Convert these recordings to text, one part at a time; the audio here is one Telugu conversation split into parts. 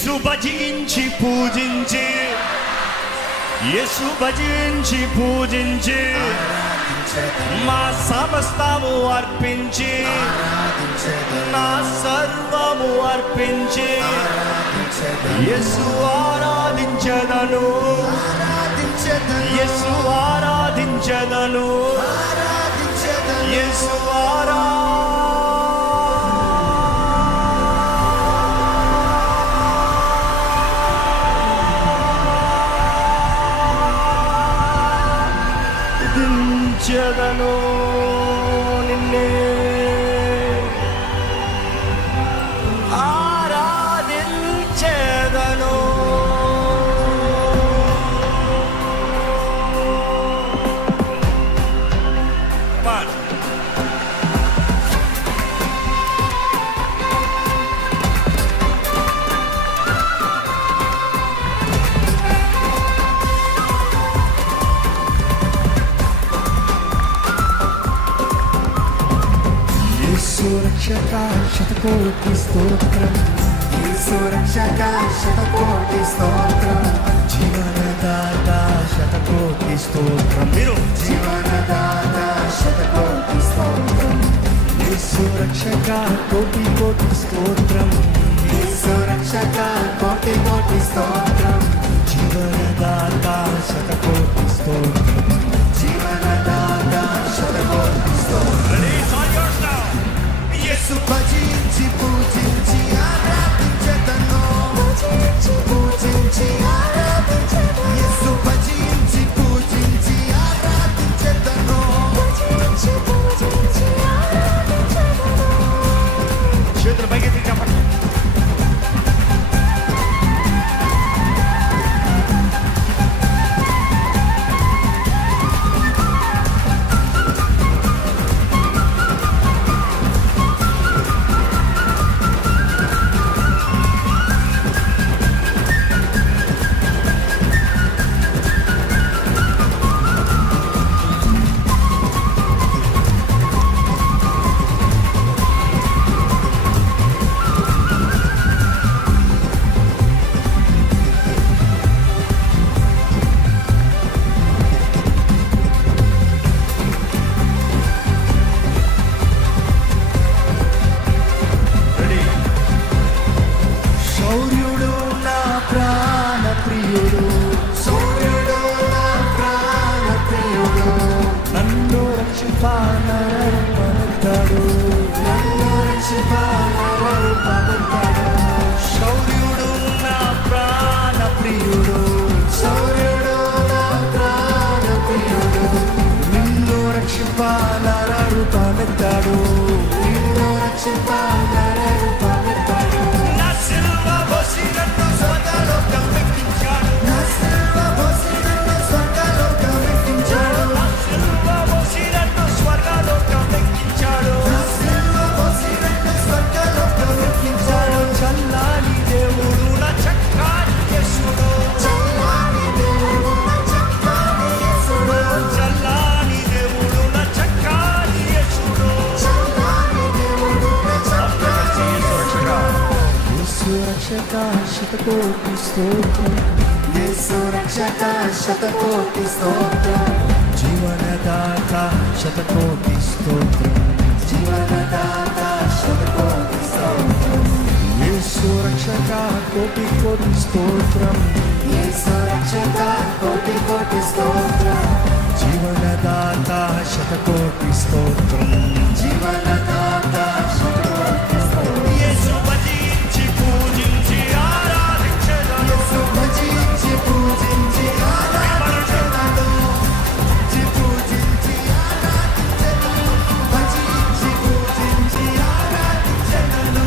యేసు భజించి పూజించి, యేసు భజించి పూజించి, మా సమస్తము అర్పించి, నా సర్వము అర్పించి, యేసు ఆరాధించెదను, యేసు ఆరాధించెదను, యేసు ఆరాధించెదను, నిన్నే ఆరాధించెదను. రక్షక శతకోటి స్తోత్రం, యేసు రక్షక శతకోటి స్తోత్రం, జీవనదాత శతకోటి స్తోత్రం, మీరు జీవనదాత శతకోటి స్తోత్రం, యేసు రక్షక కోటి కోటి స్తోత్రం, యేసు రక్షక కోటి కోటి స్తోత్రం, జీవనదాత శతకోటి స్తోత్రం, జీవనదాత శతకోటి స్తోత్రం. యేసు భజించి పూజించి ఆరాధించెదను, పూజించి ఆరాధించెదను, యేసు భజించి పూజించి ఆరాధించెదను, పూజించి ఆరాధించెదను. చేతులు పైకెత్తి చెప్పండి. శతకోటి స్తోత్రం, యేసు రక్షక శతకోటి స్తోత్రం, జీవనదాత శతకోటి స్తోత్రం, జీవనదాత శతకోటి స్తోత్రం, యేసు రక్షక కోటి కోటి స్తోత్రం, యేసు రక్షక కోటి కోటి స్తోత్రం, జీవనదాత శతకోటి స్తోత్రం, జీవనదాత శతకోటి స్తోత్రం. యేసు భజించి పూజించి ఆరాధించెదను, యేసు భజించి పూజించి ఆరాధించెదను, పూజించి ఆరాధించెదను, భజించి పూజించి ఆరాధించెదను.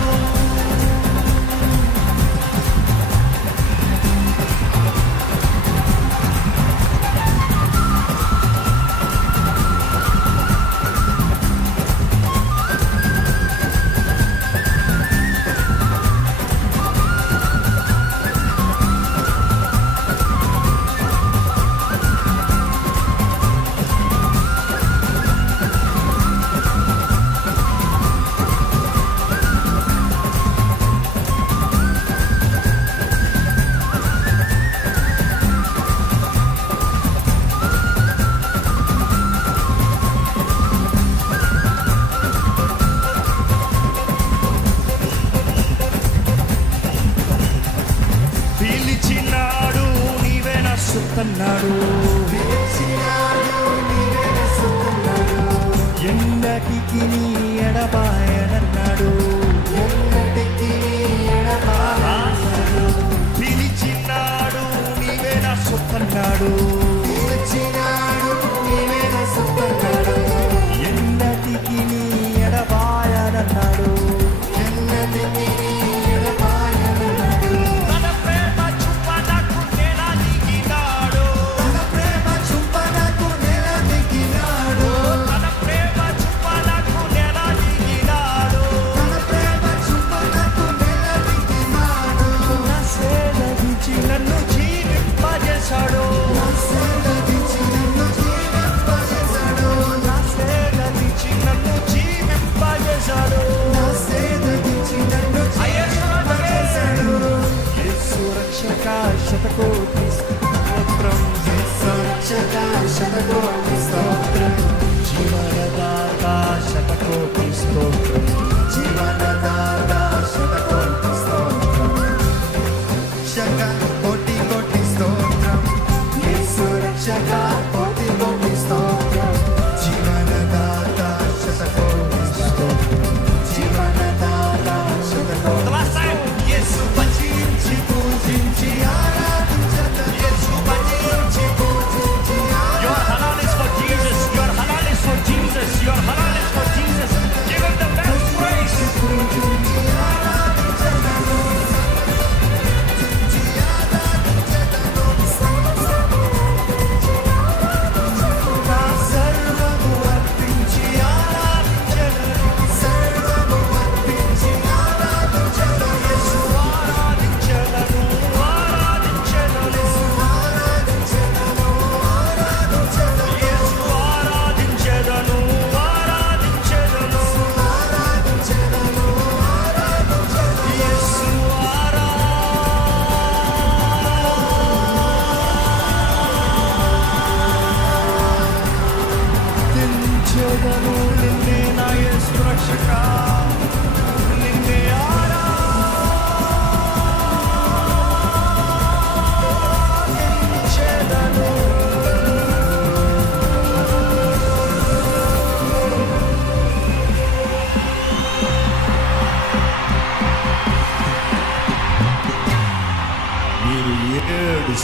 సొత్తన్నాడు, పిలిచినాడు నీవే నా సొత్తన్నాడు, ఎన్నటికి నీ ఎడబాయనన్నాడు, ఎన్నటికీ ఎడబాయనన్నాడు, పిలిచినాడు నీవే నా సొత్తన్నాడు, పిలిచినాడు నీవే నా సొత్తన్నాడు, ఎన్నటికి నీ ఎడబాయనన్నాడు. ఎన్నటికీ ఎడబాయనన్నాడు, తన ప్రేమ చూపనకు నేల దిగినాడు, తన ప్రేమ చూపనకు నెల దిగినాడు, తన ప్రేమ చూపనకు నేల దిగినాడు, తన ప్రేమ చూపనకు నెల దిగినాడు, నా సేద దించి నన్ను జీవింపజేశాడు, నా సేద దించి నన్ను జీవింపజేశాడు, నా సేద దించి నన్ను జీవింపజేశాడు. నా సేద దించి నన్ను జీవింపజేశాడు, యేసు రక్షక శతకోటి స్తోత్రం, రక్షక శతకోటి స్తోత్రం, జీవనదాత శతకోటి స్తోత్రం, జీవనదాత శతకోటి స్తోత్రం, రక్షక కోటి కోటి స్తోత్రం, యేసు రక్షక కోటి కోటి స్తోత్రం, జీవనదాత శతకోటి స్తోత్రం, జీవనదాత శతకోటి. The last time, యేసు భజించి పూజించి ఆరాధించదను, యేసు భజించి పూజించి Your halal is for Jesus, your halal is for Jesus, your halal is for Jesus. Give him the best praise. పూజించి ఆరాధించదను, పూజించి ఆరాధించదను, నా సర్వము అర్పించి ఆరాధించెదను. సర్వము అర్పించి ఆరాధించదను, యేసు ఆరాధించెదను, ఆరాధించెదను. ఆరాధించదను, ఆరాధించదను, యేసు ఆరాధించెదను, ఆరాధించెదను. ఆరాధించదను, ఆరాధించదను, యేసు ఆరాధించెదను. నిన్నే నా యేసు రక్షక, నిన్నే ఆరాధించెదను. మీరు 7